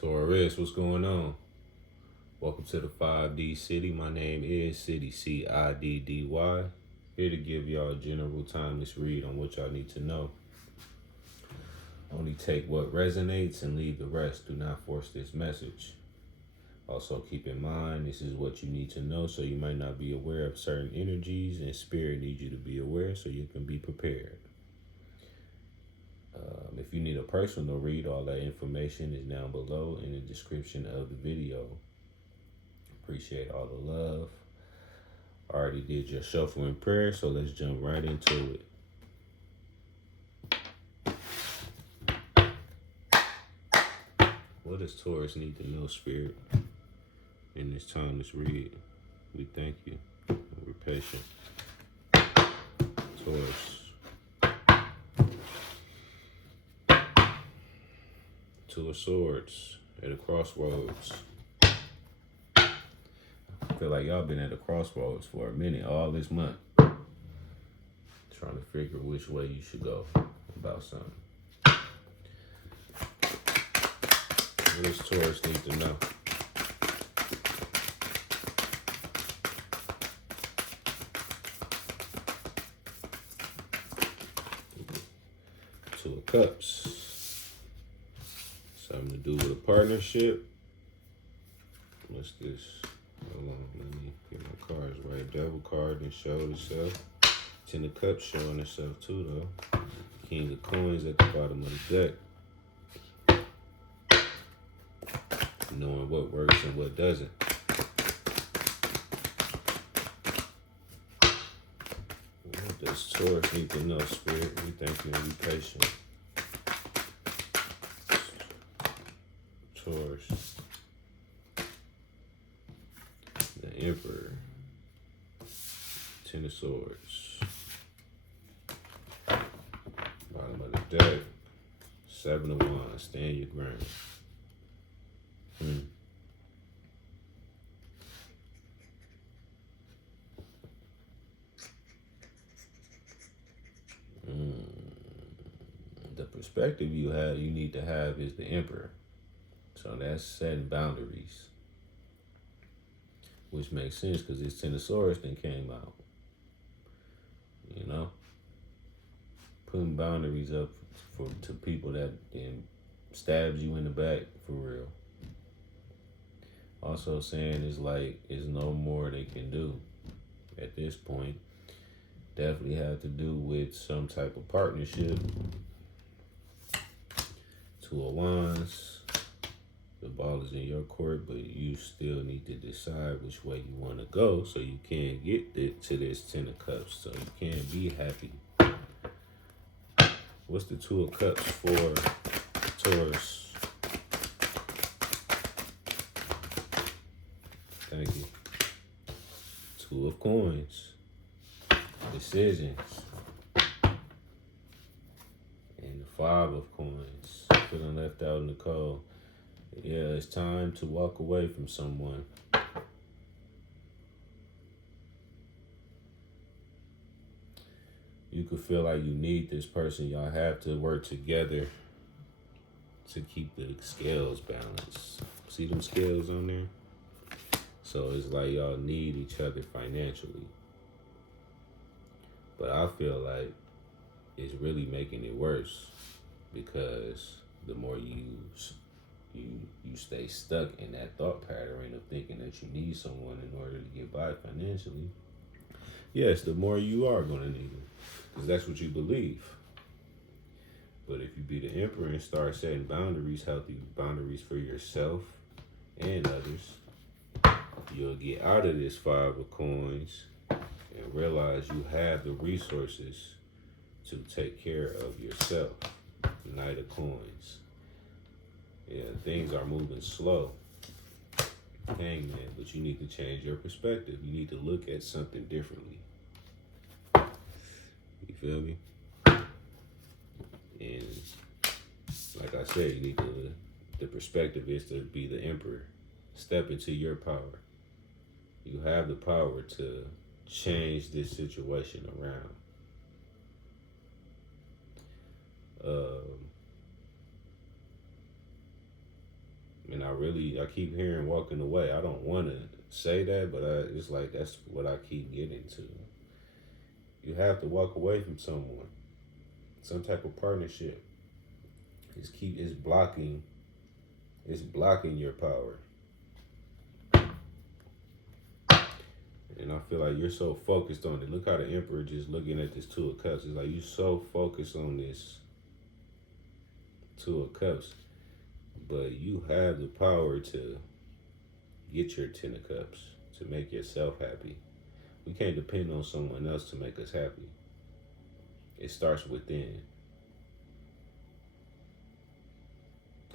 Taurus, what's going on? Welcome to the 5D City. My name is City, C-I-D-D-Y. Here to give y'all a general timeless read on what y'all need to know. Only take what resonates and leave the rest. Do not force this message. Also keep in mind, this is what you need to know, so you might not be aware of certain energies, and spirit needs you to be aware so you can be prepared. If you need a personal read, all that information is down below in the description of the video. Appreciate all the love. Already did your shuffle and prayer, so let's jump right into it. What does Taurus need to know, Spirit, in this timeless read? We thank you. We're patient. Taurus. Two of Swords at a crossroads. I feel like y'all been at a crossroads for a minute, all this month. Trying to figure which way you should go about something. What does Taurus need to know? Two of Cups. Something to do with a partnership. What's this? Hold on, let me get my cards right. Devil card and showed itself. Ten of Cups showing itself too, though. King of Coins at the bottom of the deck. Knowing what works and what doesn't. What does Taurus need to know, Spirit? We thank you and be patient. Taurus. The Emperor. Ten of Swords. Bottom of the deck. Seven of Wands. Stand your ground. The perspective you need to have is the Emperor. So that's setting boundaries, which makes sense because this Ten of Swords then came out. You know, putting boundaries up to people that then stabs you in the back for real. Also saying it's like it's no more they can do at this point. Definitely have to do with some type of partnership. Two of Wands. The ball is in your court, but you still need to decide which way you want to go so you can get to this Ten of Cups, so you can be happy. What's the Two of Cups for Taurus? Thank you. Two of Coins. Decisions. And the Five of Coins. Feeling left out in the cold. Yeah, it's time to walk away from someone. You could feel like you need this person. Y'all have to work together to keep the scales balanced. See them scales on there? So it's like y'all need each other financially. But I feel like it's really making it worse because the more you stay stuck in that thought pattern of thinking that you need someone in order to get by financially, yes, the more you are going to need them because that's what you believe. But if you be the Emperor and start setting boundaries, healthy boundaries for yourself and others, you'll get out of this Five of Coins and realize you have the resources to take care of yourself. Knight of Coins. Yeah, things are moving slow. Hangman, but you need to change your perspective. You need to look at something differently. You feel me? And like I said, you need to, the perspective is to be the Emperor. Step into your power. You have the power to change this situation around. And I keep hearing walking away. I don't want to say that, but it's like that's what I keep getting to. You have to walk away from someone, some type of partnership. It's blocking your power. And I feel like you're so focused on it. Look how the Emperor just looking at this Two of Cups. It's like you so focused on this Two of Cups, but you have the power to get your Ten of Cups, to make yourself happy. We can't depend on someone else to make us happy. It starts within.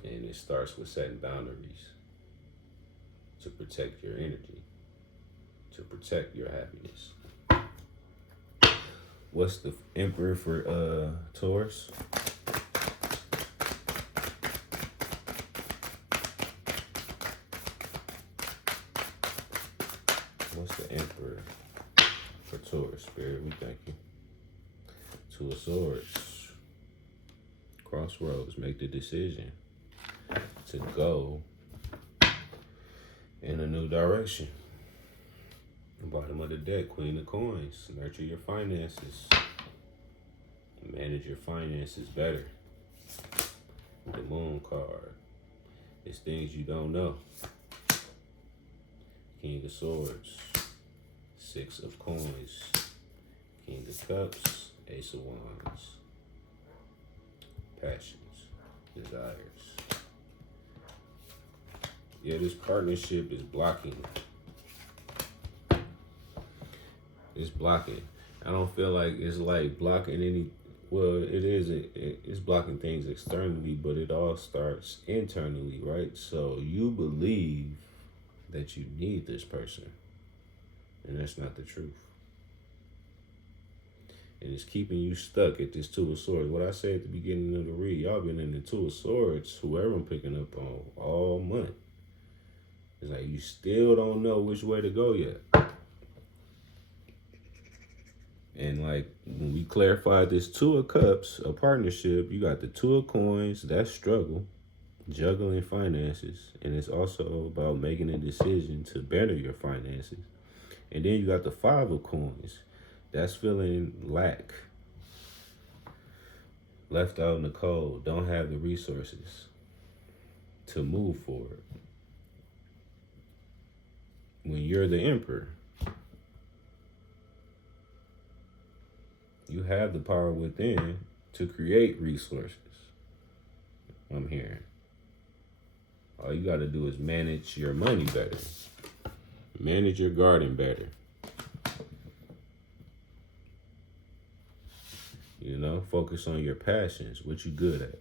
And it starts with setting boundaries to protect your energy, to protect your happiness. What's the Emperor for Taurus? What's the Emperor for Taurus? Spirit, we thank you. Two of Swords. Crossroads. Make the decision to go in a new direction. Bottom of the deck, Queen of Coins. Nurture your finances. Manage your finances better. The Moon card. It's things you don't know. King of Swords. Six of Coins. King of Cups. Ace of Wands. Passions. Desires. Yeah, this partnership is blocking. It's blocking. I don't feel like it's like blocking any. Well, it is. It's blocking things externally, but it all starts internally, right? So you believe that you need this person, and that's not the truth. And it's keeping you stuck at this Two of Swords. What I said at the beginning of the read, y'all been in the Two of Swords, whoever I'm picking up on, all month. It's like you still don't know which way to go yet. And like when we clarified this Two of Cups, a partnership, you got the Two of Coins, that's struggle, juggling finances. And it's also about making a decision to better your finances. And then you got the Five of Coins, that's feeling lack, left out in the cold, don't have the resources to move forward. When you're the Emperor, you have the power within to create resources. I'm hearing. All you got to do is manage your money better. Manage your garden better. You know, focus on your passions, what you good at.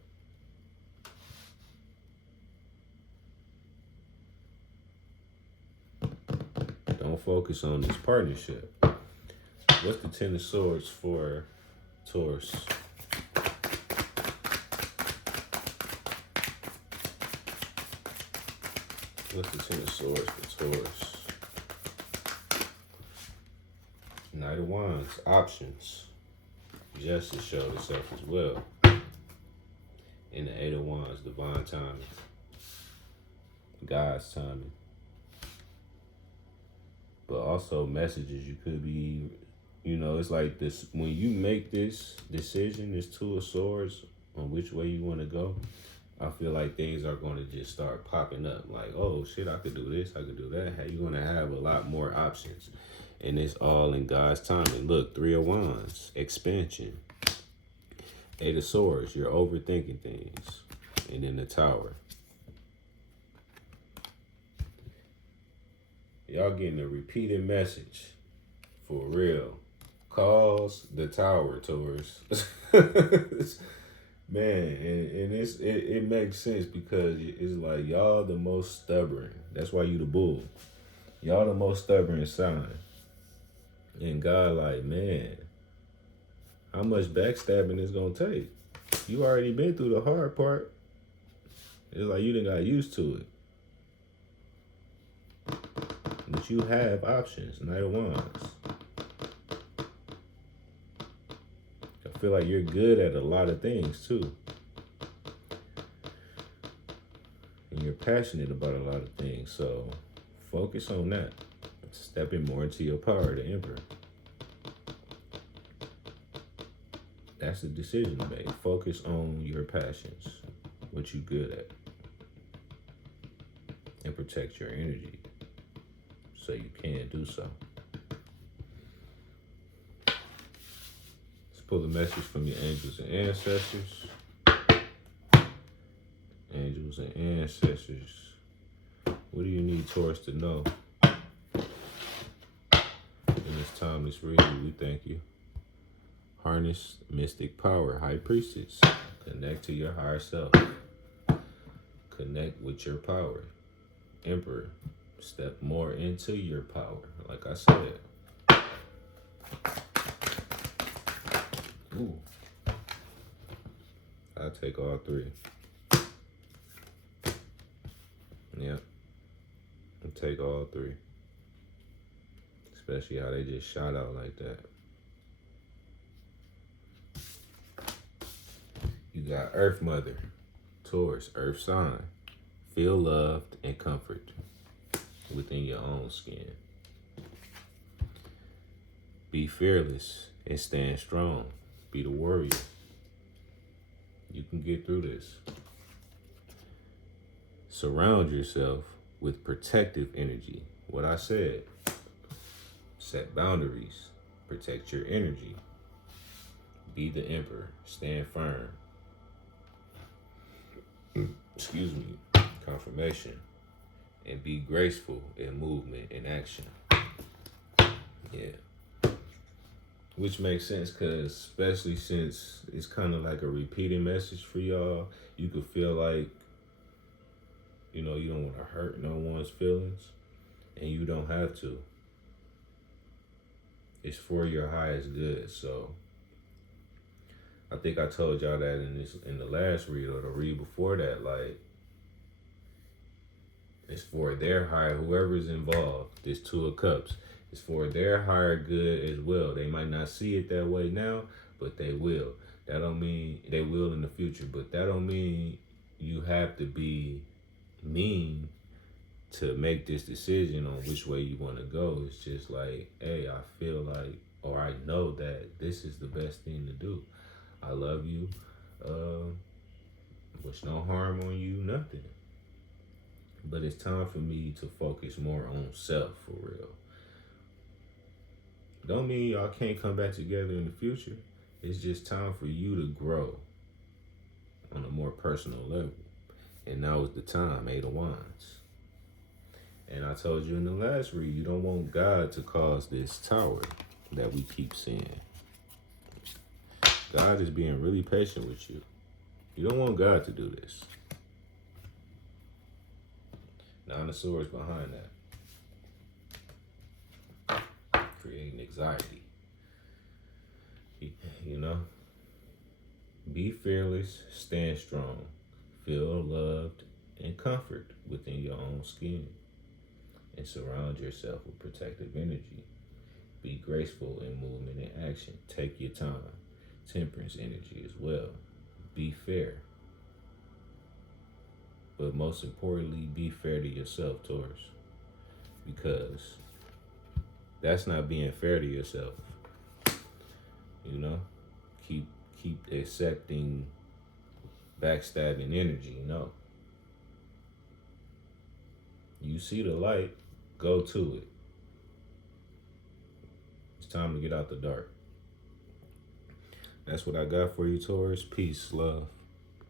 Don't focus on this partnership. What's the Ten of Swords for Taurus? What's the Ten of Swords for Taurus? Knight of Wands, options. Justice showed itself as well. In the Eight of Wands, divine timing. God's timing. But also messages you could be, you know, it's like this, when you make this decision, this Two of Swords, on which way you want to go, I feel like things are going to just start popping up. Like, oh shit, I could do this, I could do that. You're going to have a lot more options. And it's all in God's timing. Look, Three of Wands, expansion. Eight of Swords, you're overthinking things. And then the Tower. Y'all getting a repeated message. For real. Calls the Tower, Taurus. Man, and it makes sense because it's like y'all the most stubborn. That's why you the bull. Y'all the most stubborn sign. And God like, man, how much backstabbing is gonna take? You already been through the hard part. It's like you done got used to it. But you have options, Knight of Wands. I feel like you're good at a lot of things too. And you're passionate about a lot of things. So focus on that. Stepping more into your power, the Emperor. That's the decision to make. Focus on your passions, what you good at, and protect your energy so you can do so. Let's pull a message from your angels and ancestors. Angels and ancestors. What do you need Taurus to know? In this timeless reading, we thank you. Harness mystic power, High Priestess. Connect to your higher self. Connect with your power. Emperor, step more into your power. Like I said. Ooh. I take all three. Yep. I take all three. Especially how they just shot out like that. You got Earth Mother, Taurus, Earth sign. Feel loved and comfort within your own skin. Be fearless and stand strong. Be the warrior. You can get through this. Surround yourself with protective energy. What I said. Set boundaries. Protect your energy. Be the Emperor. Stand firm. Excuse me. Confirmation. And be graceful in movement and action. Yeah. Which makes sense because especially since it's kind of like a repeating message for y'all, you could feel like, you know, you don't want to hurt no one's feelings, and you don't have to. It's for your highest good. So I think I told y'all that in the last read or the read before that, like, it's for their higher, whoever's involved, this Two of Cups, it's for their higher good as well. They might not see it that way now, but they will. That don't mean they will in the future, but that don't mean you have to be mean to make this decision on which way you want to go. It's just like, hey, I feel like, or I know that this is the best thing to do. I love you. Wish no harm on you, nothing. But it's time for me to focus more on self for real. Don't mean y'all can't come back together in the future. It's just time for you to grow on a more personal level. And now is the time, 8 of Wands. And I told you in the last read, you don't want God to cause this tower that we keep seeing. God is being really patient with you. You don't want God to do this. Nine of Swords behind that. Creating anxiety. You know? Be fearless, stand strong, feel loved and comfort within your own skin. And surround yourself with protective energy. Be graceful in movement and action. Take your time. Temperance energy as well. Be fair. But most importantly, be fair to yourself, Taurus. Because that's not being fair to yourself. You know? Keep accepting backstabbing energy, no. You see the light, go to it. It's time to get out the dark. That's what I got for you, Taurus. Peace, love.